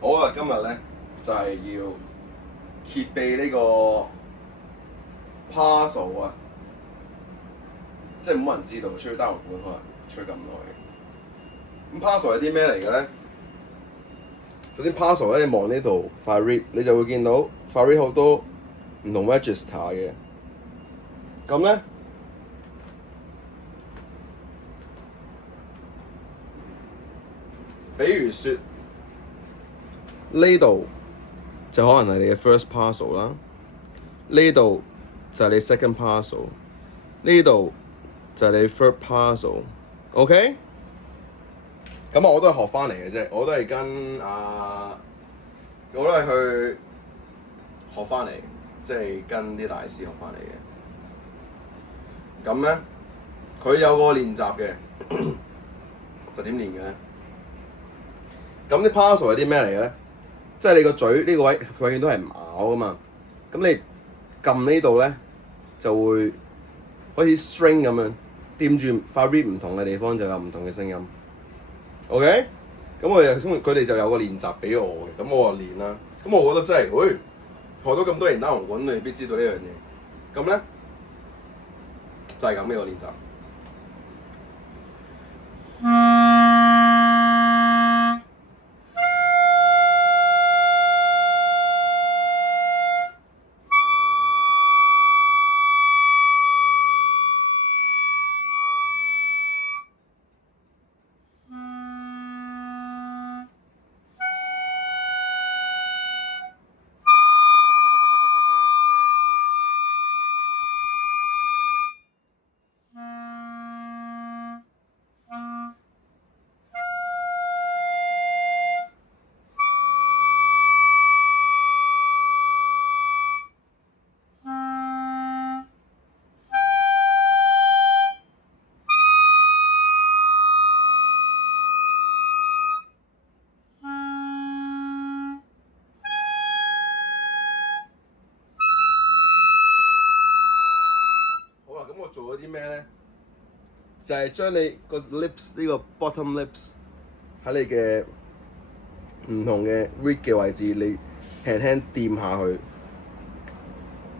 好啊，今日咧就係要揭秘呢個 parcel 啊，即係冇人知道，吹單簧管可能吹咁耐嘅。咁 parcel 係啲咩嚟嘅咧？首先 parcel 咧，你望呢度塊 read，你就會見到塊 read 好多唔同 register 嘅。咁咧，比如說呢度就可能係你嘅 first parcel 啦，呢度就係你 second parcel， 呢度就係你 third parcel。OK？ 咁我都係學翻嚟嘅啫，我都係跟我都係去學翻嚟，即係跟啲大師學翻嚟嘅。咁咧，佢有個練習嘅，就點練嘅咧？咁啲 parcel 係啲咩嚟嘅咧？即係你個嘴呢個位永遠都係咬噶嘛，咁你撳呢度咧就會好似 string 咁樣掂住塊 read 唔同嘅地方就有唔同嘅聲音。OK？ 咁佢哋就有個練習俾我嘅，咁我就練啦。咁我覺得真係，學到咁多年單簧管，你未必知道呢樣嘢。咁咧就係咁嘅個練習。咁我做咗啲咩咧？就係將你個 lips 呢個 bottom lips 喺你嘅唔同嘅 read 嘅位置，你輕輕掂下去，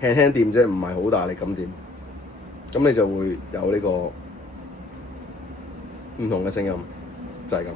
輕輕掂啫，唔係好大力咁掂。咁你就會有呢個唔同嘅聲音，就係咁。